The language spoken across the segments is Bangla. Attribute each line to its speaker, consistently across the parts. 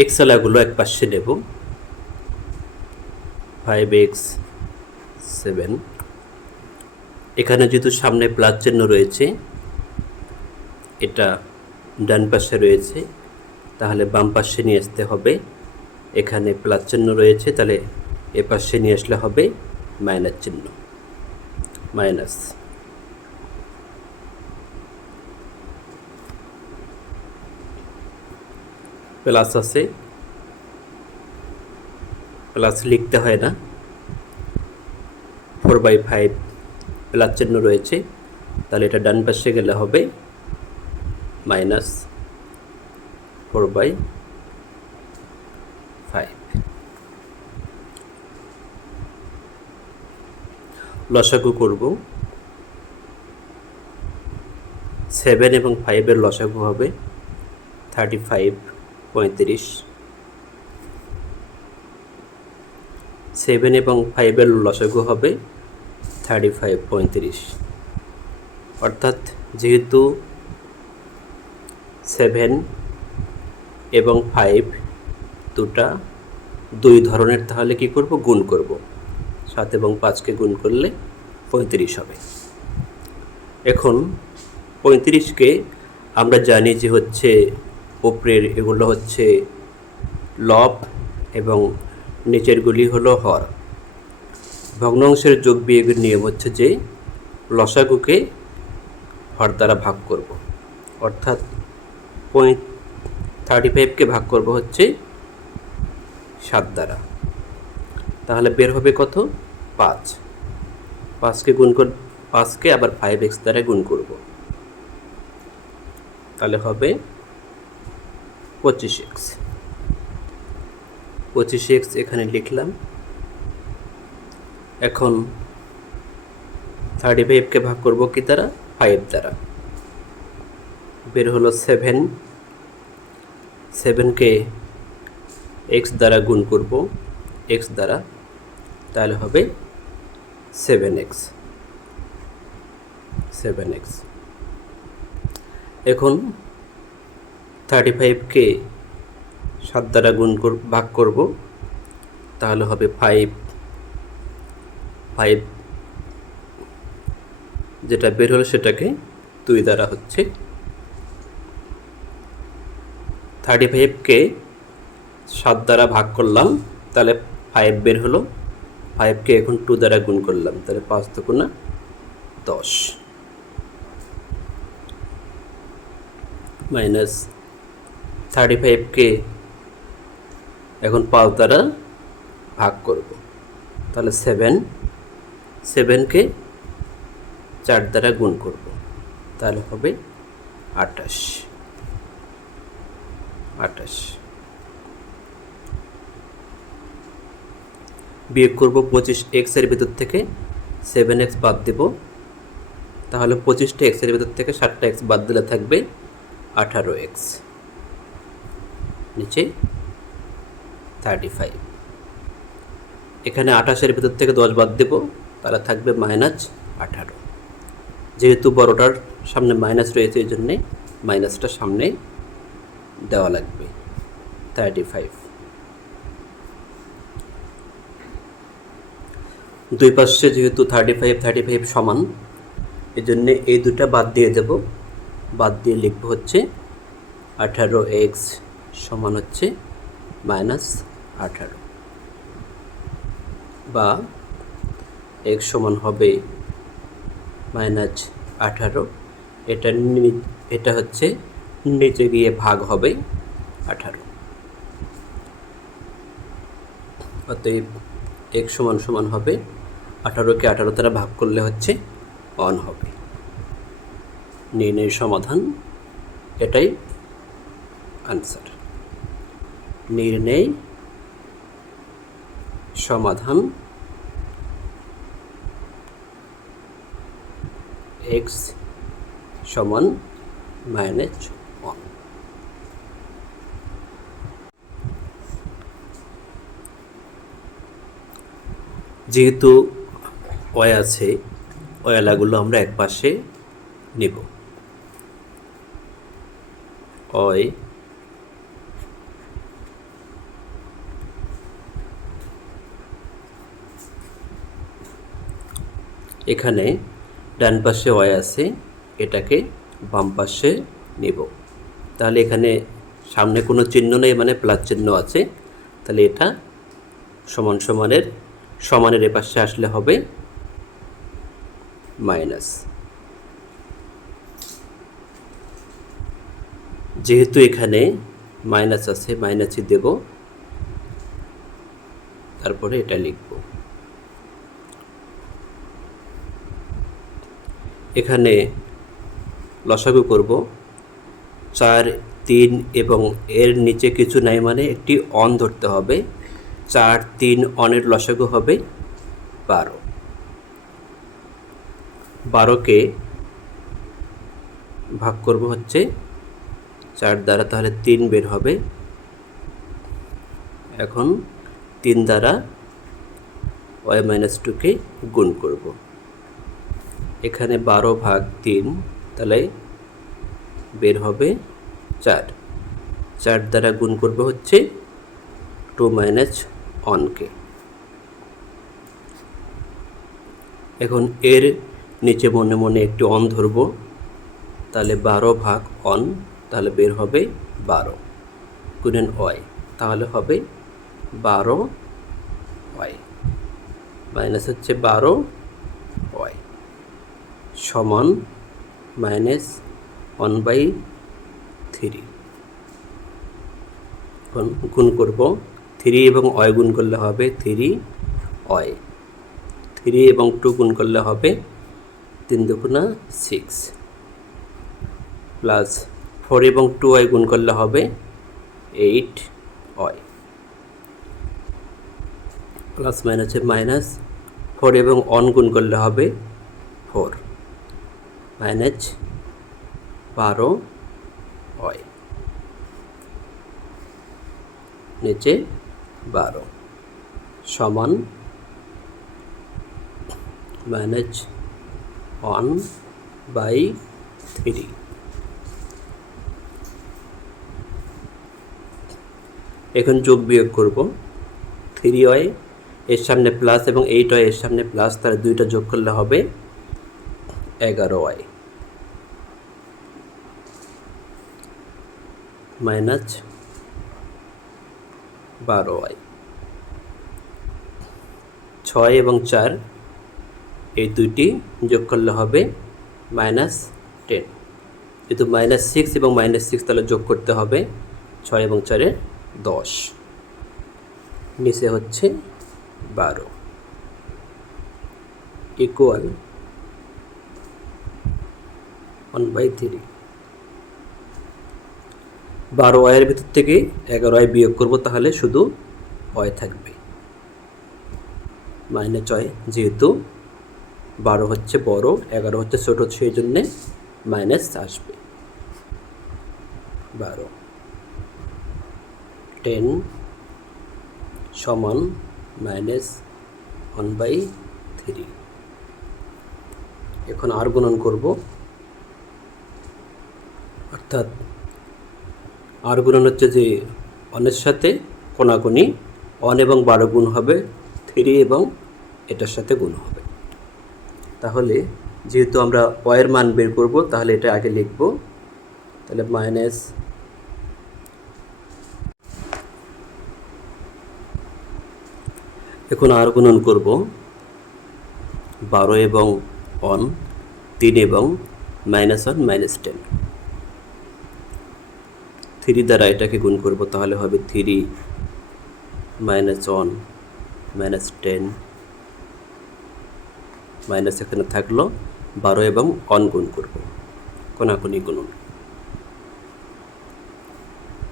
Speaker 1: এক্স আলাগুলো এক পাশে নেব। ফাইভ এক্স সেভেন এখানে যেহেতু সামনে প্লাস চিহ্ন রয়েছে, এটা ডান পাশে রয়েছে, তাহলে বাম পাশে নিয়ে আসতে হবে। এখানে প্লাস চিহ্ন রয়েছে, তাহলে এ পাশে নিয়ে আসলে হবে মাইনাস চিহ্ন মাইনাস প্লাস আছে প্লাস লিখতে হয় না। ফোর বাই ফাইভ প্লাস চিহ্ন রয়েছে, তাহলে এটা ডান পাশে গেলে হবে মাইনাস ফোর বাই ফাইভ লসাগু করব। সেভেন এবং ফাইভের লসাগু হবে থার্টি ফাইভ পঁয়ত্রিশ। সেভেন এবং ফাইভের লসাগু হবে থার্টি ফাইভ পঁয়ত্রিশ। অর্থাৎ যেহেতু সেভেন এবং ফাইভ দুটা দুই ধরনের, তাহলে কি করব? গুণ করব। সাত এবং পাঁচকে গুণ করলে পঁয়ত্রিশ হবে। এখন পঁয়ত্রিশকে আমরা জানি যে হচ্ছে উপরের এগুলো হচ্ছে লব এবং নিচেরগুলি হলো হর। ভগ্নাংশের যোগ বিয়োগের নিয়ম হচ্ছে যে লসাগুকে হর দ্বারা ভাগ করব। অর্থাৎ পয়েন্ট থার্টি ফাইভকে ভাগ করব হচ্ছে সাত দ্বারা। তাহলে বের হবে কত? পাঁচ। পাঁচকে গুণ কর, পাঁচকে আবার ফাইভ এক্স দ্বারা গুণ করব। তাহলে হবে পঁচিশ এক্স। পঁচিশ এক্স এখানে লিখলাম। এখন থার্টি ফাইভকে ভাগ করব কি দ্বারা? ফাইভ দ্বারা। বের হলো সেভেন সেভেনকে এক্স দ্বারা গুণ করব। এক্স দ্বারা। তাহলে হবে সেভেন এক্স। Seven X. এখন থার্টি ফাইভকে সাত দ্বারা গুণ কর, ভাগ করব, তাহলে হবে ফাইভ ফাইভ যেটা বের হলো সেটাকে দুই দ্বারা হচ্ছে থার্টি ফাইভকে সাত দ্বারা ভাগ করলাম, তাহলে ফাইভ বের হলো ফাইভকে এখন টু দ্বারা গুণ করলাম, তাহলে পাঁচ দুগুণা দশ। মাইনাস থার্টি ফাইভকে এখন পাঁচ দ্বারা ভাগ করব। তাহলে সেভেন সেভেনকে চার দ্বারা গুণ করব। তাহলে হবে আটাশ আটাশ বিয়োগ করব পঁচিশ এক্সের ভিতর থেকে সেভেন এক্স বাদ দেব। তাহলে পঁচিশটা এক্সের ভিতর থেকে ষাটটা এক্স বাদ দিলে থাকবে আঠারো এক্স নিচে থার্টি ফাইভ এখানে আঠাশের ভিতর থেকে দশ বাদ দেব, তাহলে থাকবে মাইনাস আঠারো। যেহেতু বড়টার সামনে মাইনাস রয়েছে, এই জন্যে মাইনাসটা সামনে দেওয়া লাগবে থার্টি ফাইভ দুই পাশে যেহেতু থার্টি ফাইভ থার্টি ফাইভ সমান, এই জন্যে এই দুটা বাদ দিয়ে দেব। বাদ দিয়ে লিখব হচ্ছে আঠারো এক্স সমান হচ্ছে মাইনাস আঠারো। বা এক্স সমান হবে মাইনাস আঠারো। এটা এটা হচ্ছে নিচে গিয়ে ভাগ হবে আঠারো। অতএব এক সমান সমান হবে আঠারোকে আঠারো দ্বারা ভাগ করলে হচ্ছে অন হবে। নির্ণয়ের সমাধান এটাই আনসার নির্ণয়, সমাধান এক্স সমান মাইনাস ওয়ান যেহেতু অয় আছে অয়ালাগুলো আমরা এক পাশে নেব। অয় এখানে ডান পাশে ওয়াই আছে, এটাকে বাম পাশে নেব। তাহলে এখানে সামনে কোনো চিহ্ন নেই মানে প্লাস চিহ্ন আছে। তাহলে এটা সমান সমানের সমানের এপাশে আসলে হবে মাইনাস যেহেতু এখানে মাইনাস আছে মাইনাসই দেব। তারপরে এটা লিখব। এখানে লসাগু করব। চার, তিন এবং এর নিচে কিছু নাই মানে একটি অন ধরতে হবে। চার, তিন অনের লসাগু হবে বারো। বারোকে ভাগ করব হচ্ছে চার দ্বারা, তাহলে তিন বের হবে। এখন তিন দ্বারা ওয়াই মাইনাস টুকে গুণ করব। এখানে বারো ভাগ তিন, তাহলে বের হবে চার। চার দ্বারা গুণ করব হচ্ছে টু মাইনাস অনকে এখন এর নিচে মনে মনে একটি অন ধরব, তাহলে বারো ভাগ অন তাহলে বের হবে বারো গুণেন ওয়াই, তাহলে হবে বারো ওয়াই। মাইনাস হচ্ছে বারো ওয়াই। সমান মাইনাস ওয়ান বাই থ্রি গুণ করব। থ্রি এবং অয় গুণ করলে হবে থ্রি অয় থ্রি এবং টু গুণ করলে হবে তিন দুগুণা সিক্স প্লাস ফোর এবং টু অয় গুণ করলে হবে এইট অয় প্লাস মাইনাসে মাইনাস ফোর এবং অন গুণ করলে হবে ফোর মাইনাস বারো হয় নিচে বারো সমান মাইনাস ওয়ান বাই থ্রি এখন যোগ বিয়োগ করব। থ্রি ওয়াই এর সামনে প্লাস এবং এইট ওয়াই এর সামনে প্লাস তার দুইটা যোগ করলে হবে এগারো ওয়াই মাইনাস বারো ওয়াই। ছয় এবং চার, এই দুইটি যোগ করলে হবে মাইনাস টেন। যেহেতু মাইনাস সিক্স এবং মাইনাস সিক্স তাহলে যোগ করতে হবে ছয় এবং চারে দশ। নিচে হচ্ছে বারো। ইকুয়াল ওয়ান বাই থ্রি বারো ওয়ের ভিতর থেকে এগারো আয় বিয়োগ করব তাহলে শুধু অয় থাকবে। মাইনে ছয় যেহেতু বারো হচ্ছে বড়, এগারো হচ্ছে ছোট সেই জন্যে মাইনাস আসবে। বারো টেন সমান মাইনাস ওয়ান বাই থ্রি। এখন আর গুণন করব। অর্থাৎ আর গুণন হচ্ছে যে অনের সাথে কোনাগুনি অন এবং বারো গুণ হবে, থ্রি এবং এটার সাথে গুণ হবে। তাহলে যেহেতু আমরা ওয়ের মান বের করব, তাহলে এটা আগে লিখব। তাহলে মাইনাস এখন আর গুণন করব। বারো এবং অন, তিন এবং minus one minus ten. Three দ্বারা এটাকে গুণ করব, তাহলে হবে three minus one minus ten minus এখানে থাকল বারো এবং অন গুণ করব, কোনাকুনি গুণন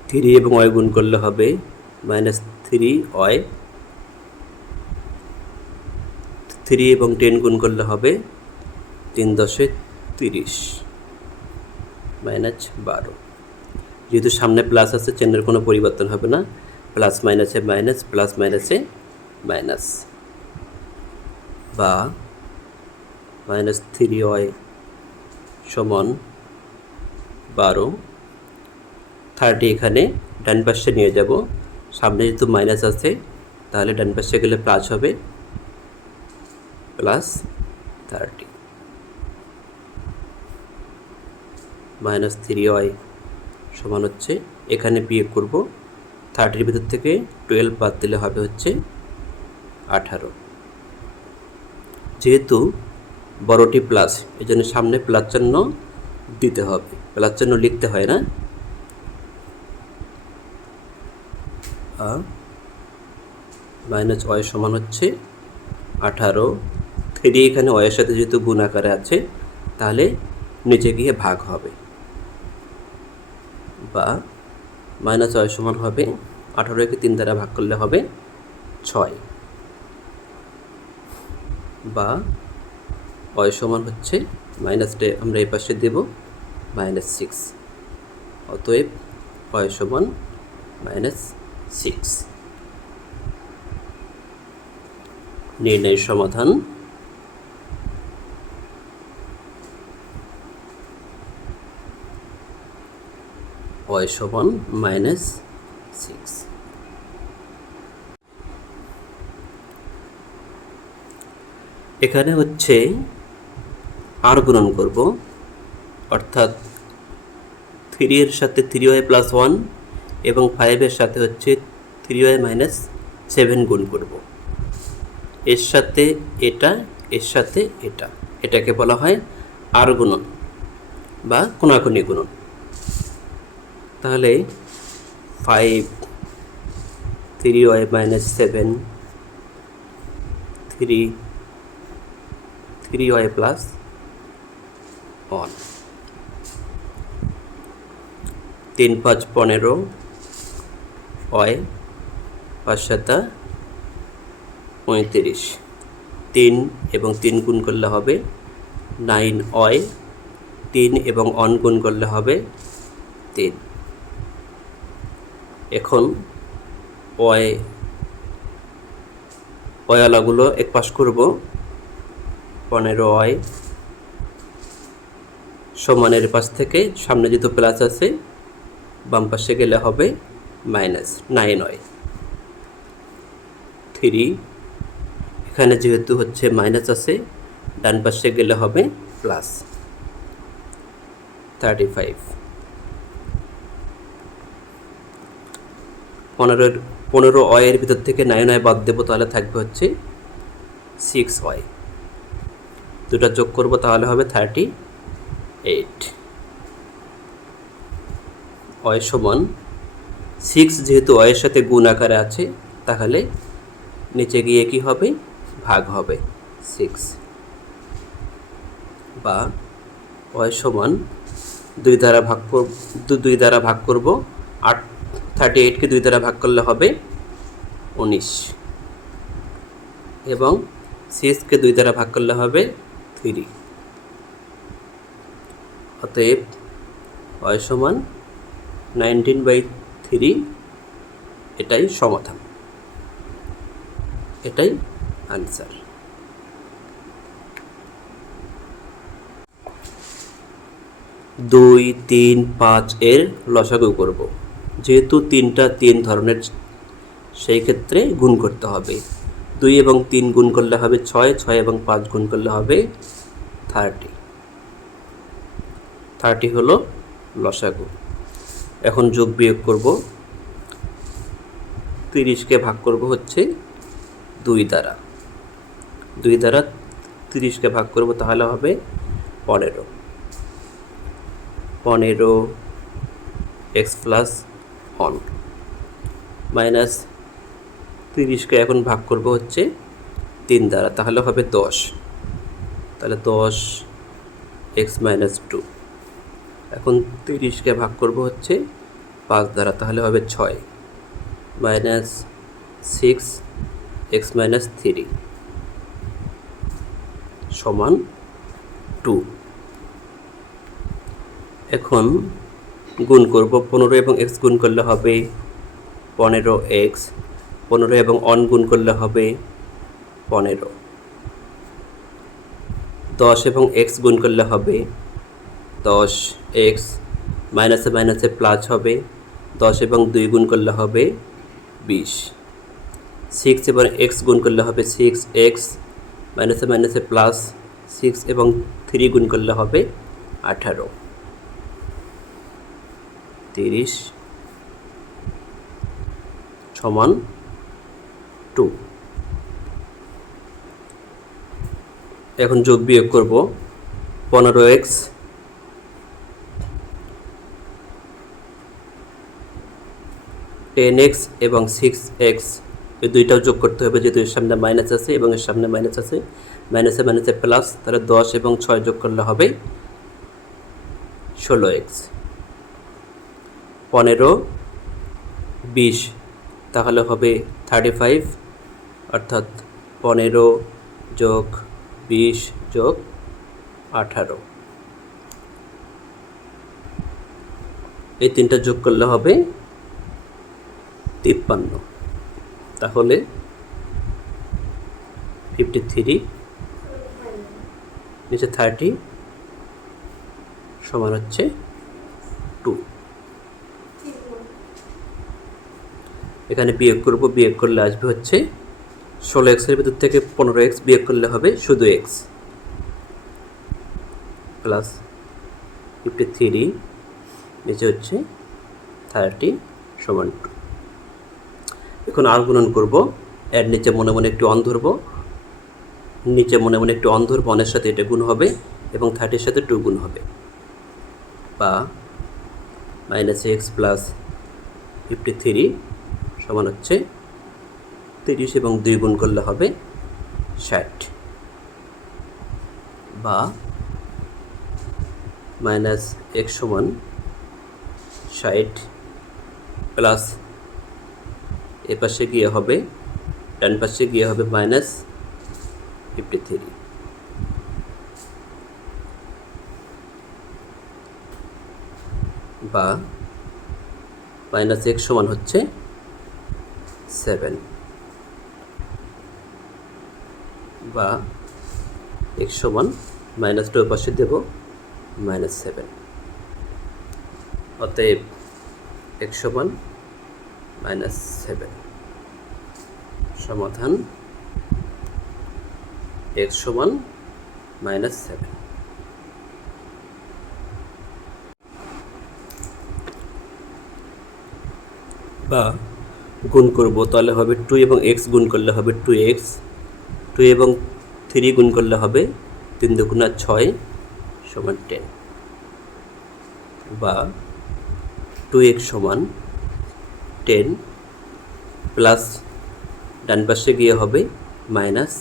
Speaker 1: থ্রি এবং অয় গুণ করলে হবে মাইনাস থ্রি অয় থ্রি এবং টেন গুণ করলে হবে তিন দশে তিরিশ মাইনাস বারো। যেহেতু সামনে প্লাস আছে চেনের কোনো পরিবর্তন হবে না। প্লাস মাইনাসে মাইনাস প্লাস মাইনাসে মাইনাস বা মাইনাস থ্রি ওয়াই সমান বারো। থার্টি এখানে ডান পাশে নিয়ে যাব। সামনে যেহেতু মাইনাস আছে, তাহলে ডান পাশে গেলে প্লাস হবে। Plus thirty minus three Y সমান হচ্ছে, এখানে বিয়োগ করব। থার্টির ভিতর থেকে টুয়েলভ বাদ দিলে হবে হচ্ছে আঠারো। যেহেতু বড়টি প্লাস এই জন্য সামনে প্লাস চিহ্ন দিতে হবে। প্লাস চিহ্ন লিখতে হয় না। মাইনাস ওয়াই সমান হচ্ছে আঠারো। থ্রি এখানে ওয়ের সাথে যেহেতু গুণ আকারে আছে, তাহলে নিচে গিয়ে ভাগ হবে। বা মাইনাস ওয়াই সমান হবে আঠারোকে তিন দ্বারা ভাগ করলে হবে ছয়। বা ওয়াই সমান হচ্ছে মাইনাসটা আমরা এই পাশে দেব মাইনাস সিক্স অতএব ওয়াই সমান মাইনাস সিক্স নির্ণয়ের সমাধান ওয়াই সমান মাইনাস সিক্স। এখানে হচ্ছে আর গুণন করব, অর্থাৎ থ্রি এর সাথে থ্রি ওয়াই প্লাস ওয়ান এবং ফাইভের সাথে হচ্ছে থ্রি ওয়াই মাইনাস সেভেন গুণ করব। এর সাথে এটা, এর সাথে এটা, এটাকে বলা হয় আর গুণন বা কোনাকুনি গুণন। তাহলে five three Y minus seven three three Y plus one তিন পাঁচ পনেরো ওয়াই পাঁচ সাতা পঁয়ত্রিশ। তিন এবং তিন গুণ করলে হবে নাইন ওয়াই তিন এবং অন গুণ করলে হবে তিন। এখন ওয়াই, ওয়ালাগুলো এক পাশ করব, পনেরো ওয়াই সমানের পাশ থেকে সামনে যেহেতু প্লাস আছে, বাম পাশে গেলে হবে মাইনাস নাইন ওয়াই। থ্রি এখানে যেহেতু হচ্ছে মাইনাস আছে, ডান পাশে গেলে হবে প্লাস থার্টি ফাইভ পনেরোর, পনেরো অয়ের ভিতর থেকে নাইন ওয়াই বাদ দেবো তাহলে থাকবে হচ্ছে সিক্স ওয়াই দুটা যোগ করব তাহলে হবে থার্টি এইট। অয় সমান সিক্স যেহেতু অয়ের সাথে গুণ আকারে আছে, তাহলে নিচে গিয়ে কি হবে? ভাগ হবে সিক্স। বা অয় সমান দুই দ্বারা ভাগ কর দুই দ্বারা ভাগ করব আট থার্টি এইটকে দুই দ্বারা ভাগ করলে হবে উনিশ। এবং সিক্সকে দুই দ্বারা ভাগ করলে হবে থ্রি অতএব ওয়াই সমান নাইনটিন বাই থ্রি এটাই সমাধান। এটাই আনসার দুই, তিন, পাঁচ এর লসাগু করব। যেহেতু তিনটা তিন ধরনের, সেই ক্ষেত্রে গুণ করতে হবে। দুই এবং তিন গুণ করলে হবে ছয় ছয় এবং পাঁচ গুণ করলে হবে থার্টি থার্টি হলো লসাগু। এখন যোগ বিয়োগ করব। তিরিশকে ভাগ করব হচ্ছে দুই দ্বারা। দুই দ্বারা তিরিশকে ভাগ করব তাহলে হবে পনেরো। পনেরো এক্স প্লাস অন মাইনাস তিরিশকে এখন ভাগ করব হচ্ছে তিন দ্বারা, তাহলে হবে দশ। তাহলে দশ এক্স মাইনাস টু। এখন তিরিশকে ভাগ করব হচ্ছে পাঁচ দ্বারা, তাহলে হবে ছয়। Minus six X minus three সমান টু। এখন গুণ করব, পনেরো এবং এক্স গুণ করলে হবে পনেরো এক্স পনেরো এবং অন গুণ করলে হবে পনেরো। দশ এবং এক্স গুণ করলে হবে দশ এক্স মাইনাসে মাইনাসে প্লাস হবে দশ এবং দুই গুণ করলে হবে বিশ। সিক্স এবং এক্স গুণ করলে হবে সিক্স এক্স মাইনাসে মাইনাসে প্লাস সিক্স এবং থ্রি গুণ করলে হবে আঠারো। তিরিশ সমান টু। এখন যোগ বিয়োগ করব পনেরো এক্স টেন এক্স এবং সিক্স এক্স। এই দুইটাও যোগ করতে হবে, যেহেতু এর সামনে মাইনাস আছে এবং এর সামনে মাইনাস আছে। মাইনাসে মাইনাসে প্লাস, তাহলে দশ এবং ছয় যোগ করলে হবে ষোলো এক্স। পনেরো, বিশ, তাহলে হবে থার্টি ফাইভ অর্থাৎ পনেরো যোগ বিশ যোগ আঠারো। এই তিনটা যোগ করলে হবে তিপ্পান্ন। তাহলে ফিফটি থ্রি নিচে থার্টি সমান হচ্ছে টু এখানে বিয়োগ করব, বিয়োগ করলে আসবে হচ্ছে ষোলো এক্সের ভিতর থেকে পনেরো এক্স বিয়োগ করলে হবে শুধু এক্স প্লাস ফিফটি থ্রি নিচে হচ্ছে থার্টি সমান টু এখন আর গুণন করব, এর নিচে মনে মনে একটু অন ধরব, নিচে মনে মনে একটু অন ধরব, অনের সাথে এটা গুণ হবে এবং থার্টির সাথে টু গুণ হবে। বা minus X plus fifty three সমান হচ্ছে তিরিশ এবং দুই গুণ করলে হবে ষাট বা মাইনাস এক্স সমান ষাট প্লাস এ পাশে গিয়ে হবে, ডান পাশে গিয়ে হবে মাইনাস ফিফটি থ্রি বা মাইনাস এক্স সমান হচ্ছে সেভেন বা এক্স সমান মাইনাস টু পাশে দেব মাইনাস সেভেন। অতএব এক্স সমান মাইনাস সেভেন। সমাধান এক্স সমান মাইনাস সেভেন। বা গুণ করব, তাহলে হবে টু এবং এক্স গুণ করলে হবে টু এক্স টু এবং থ্রি গুণ করলে হবে তিন দুগুণা ছয় সমান টেন বা টু এক্স সমান টেন প্লাস ডান পাশে গিয়ে হবে মাইনাস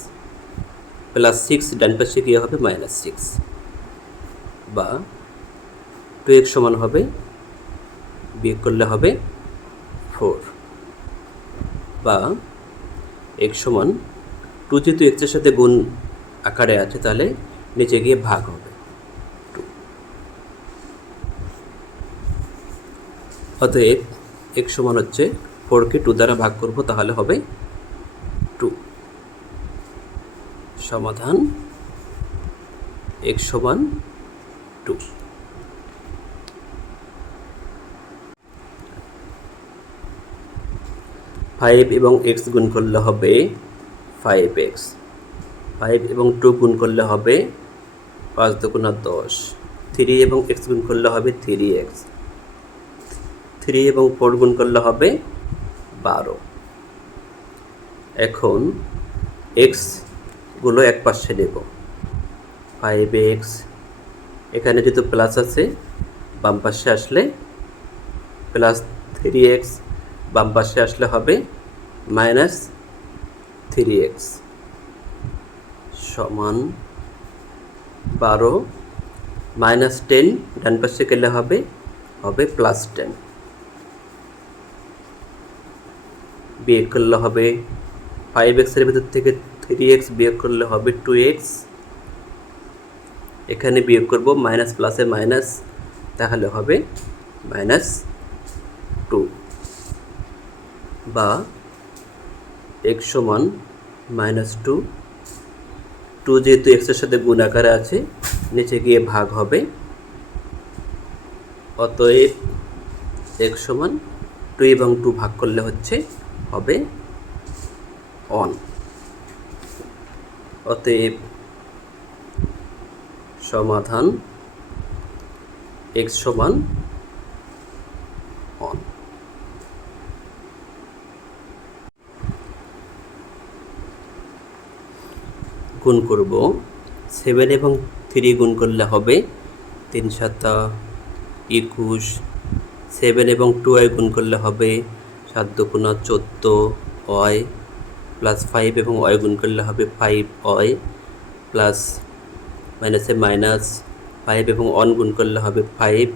Speaker 1: প্লাস সিক্স ডান পাশে গিয়ে হবে মাইনাস সিক্স বা টু এক্স সমান হবে, বিয়োগ করলে হবে ফোর বা এক সমান টু যেহেতু এক্সের সাথে গুণ আকারে আছে, তাহলে নিচে গিয়ে ভাগ হবে। অতএব এক সমান হচ্ছে ফোরকে টু দ্বারা ভাগ করব, তাহলে হবে টু সমাধান এক সমান টু ফাইভ এবং এক্স গুণ করলে হবে ফাইভ এক্স ফাইভ এবং টু গুণ করলে হবে পাঁচ দুগুণা দশ। থ্রি এবং এক্স গুণ করলে হবে থ্রি এক্স থ্রি এবং ফোর গুণ করলে হবে বারো। এখন এক্সগুলো এক পাশে নেব। ফাইভ এক্স এখানে যেহেতু প্লাস আছে, বাম পাশে আসলে প্লাস থ্রি এক্স বাম পাশে আসলে হবে মাইনাস থ্রি এক্স সমান বারো মাইনাস টেন, ডান পাশে গেলে হবে হবে প্লাস টেন বিয়োগ করলে হবে ফাইভ এক্সের ভিতর থেকে থ্রি এক্স বিয়োগ করলে হবে টু এক্স এখানে বিয়োগ করব, মাইনাস প্লাসে মাইনাস, তাহলে হবে মাইনাস বা এক্স সমান মাইনাস টু টু যেহেতু এক্সের সাথে গুণ আকারে আছে, নিচে গিয়ে ভাগ হবে। অতএব এক্স সমান টু এবং টু ভাগ করলে হচ্ছে, হবে অন অতএব সমাধান এক্স সমান গুণ করব। সেভেন এবং থ্রি গুণ করলে হবে তিন সাতা একুশ। সেভেন এবং টু আই গুণ করলে হবে সাত দুগুণা চোদ্দ অয় প্লাস ফাইভ এবং অয় গুণ করলে হবে ফাইভ অয় প্লাস মাইনাসে মাইনাস ফাইভ এবং অন গুণ করলে হবে ফাইভ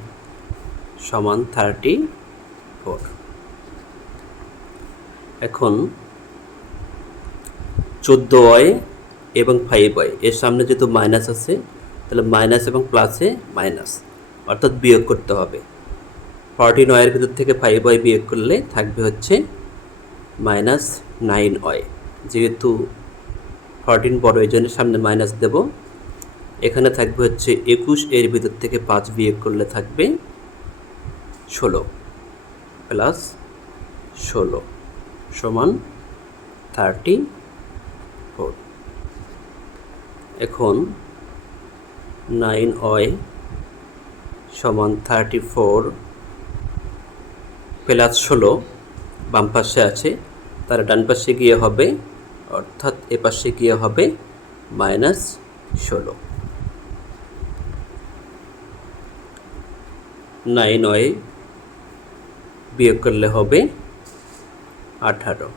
Speaker 1: সমান থার্টি ফোর এখন চোদ্দ অয় এবং ফাইভ অয় এর সামনে যেহেতু মাইনাস আছে, তাহলে মাইনাস এবং প্লাসে মাইনাস অর্থাৎ বিয়োগ করতে হবে। ফর্টি নয়ের ভিতর থেকে ফাইভ ওয়াই বিয়োগ করলে থাকবে হচ্ছে মাইনাস নাইন ওয়াই যেহেতু ফরটিন বড়, এই জন্য সামনে মাইনাস দেব। এখানে থাকবে হচ্ছে একুশ, এর ভিতর থেকে পাঁচ বিয়োগ করলে থাকবে ষোলো প্লাস ষোলো সমান থার্টি ফোর এখন নাইন ওয়াই সমান থার্টি ফোর প্লাস ষোলো বাম পাশে আছে, তার ডান পাশে গিয়ে হবে, অর্থাৎ এ পাশে গিয়ে হবে মাইনাস ষোলো। নাইন ওয়াই বিয়োগ করলে হবে আঠারো।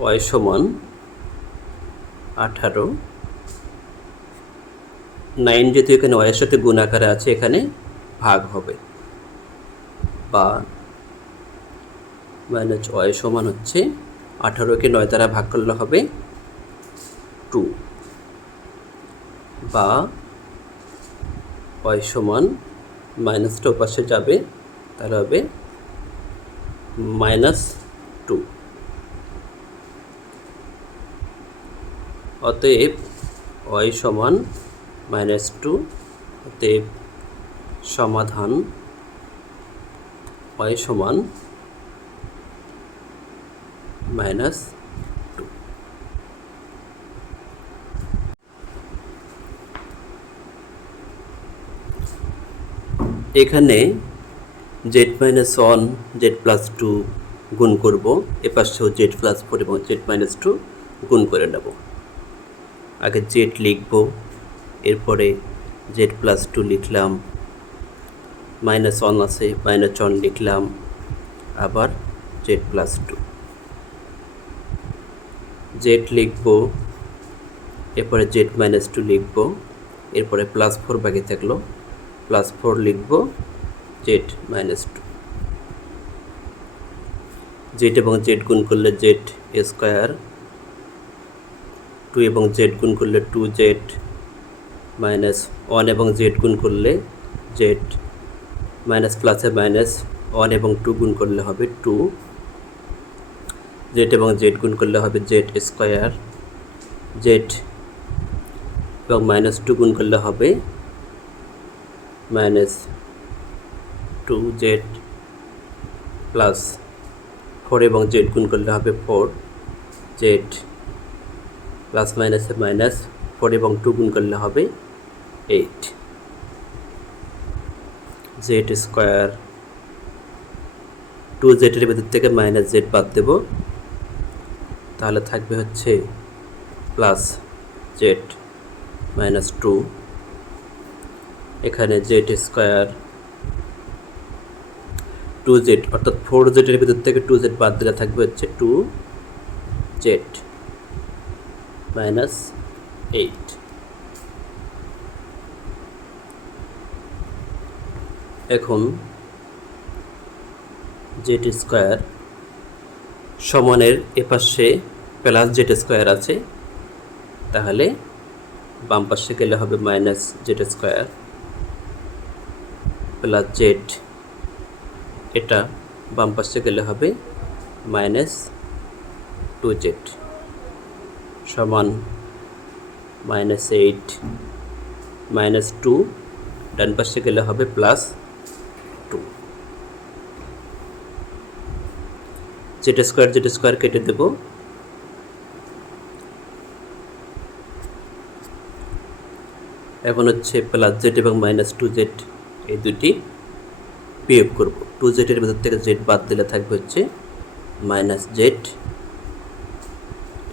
Speaker 1: ওয়াই সমান আঠারো। নাইন যেহেতু এখানে ওয়ের সাথে গুণ আকারে আছে, এখানে ভাগ হবে। বা মাইনাস ওয়াই সমান হচ্ছে আঠারোকে নয় দ্বারা ভাগ করলে হবে টু বা ওয়াই সমান মাইনাসটা ওপাশে যাবে, তাহলে হবে মাইনাস টু অতএব ওয়াই সমান মাইনাস টু অতএব সমাধান ওয়াই সমান মাইনাস টু এখানে Z minus one Z plus two গুণ করব, এ পাশেও জেড প্লাস ফোর এবং জেড মাইনাস টু গুণ করে নেব। আগে জেড লিখব, এরপরে জেড প্লাস টু লিখলাম, মাইনাস ওয়ান আছে, মাইনাস ওয়ান লিখলাম, আবার জেড প্লাস টু। জেড লিখব, এরপরে জেড মাইনাস টু লিখব, এরপরে প্লাস ফোর বাকি থাকল, প্লাস ফোর লিখব, জেড মাইনাস টু। জেড এবং জেড গুণ করলে জেড স্কোয়ার টু এবং জেড গুণ করলে টু জেড মাইনাস ওয়ান এবং জেড গুণ করলে জেড মাইনাস প্লাসে মাইনাস ওয়ান এবং টু গুণ করলে হবে টু জেড এবং জেড গুণ করলে হবে জেড স্কোয়ার জেড এবং মাইনাস টু গুণ করলে হবে minus two Z plus four এবং জেড গুণ করলে হবে ফোর জেড প্লাস মাইনাসে মাইনাস ফোর এবং টু গুণ করলে হবে এইট জেড স্কোয়ার টু জেডের ভেতর থেকে মাইনাস জেড বাদ দেব। তাহলে থাকবে হচ্ছে প্লাস জেড মাইনাস টু এখানে জেড স্কোয়ার টু জেড অর্থাৎ ফোর জেডের ভিতর থেকে টু জেড বাদ দিলে থাকবে হচ্ছে টু জেড মাইনাস এইট এখন জেড স্কোয়ার সমানের এপাশে প্লাস জেড স্কোয়ার আছে, তাহলে বাম পাশে গেলে হবে minus Z square plus Z এটা বাম পাশে গেলে হবে মাইনাস টু জেড সমান মাইনাস এইট মাইনাস টু ডান পাশে গেলে হবে plus two Z square Z square কেটে দেব। এখন হচ্ছে প্লাস জেড এবং মাইনাস টু জেড এই দুটি বিয়োগ করব। টু জেডের ভেতর থেকে জেড বাদ দিলে থাকবে হচ্ছে মাইনাস জেড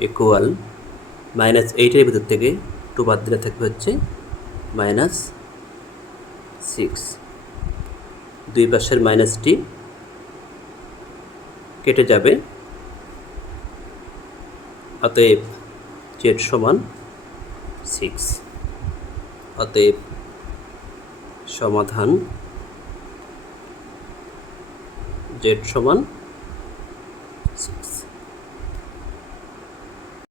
Speaker 1: ইকুয়াল মাইনাস এইটের ভেতর থেকে টু বাদ দিলে থাকবে হচ্ছে মাইনাস সিক্স দুই পাশের মাইনাসটি কেটে যাবে। অতএব জেড সমান সিক্স অতএব সমাধান জেড সমান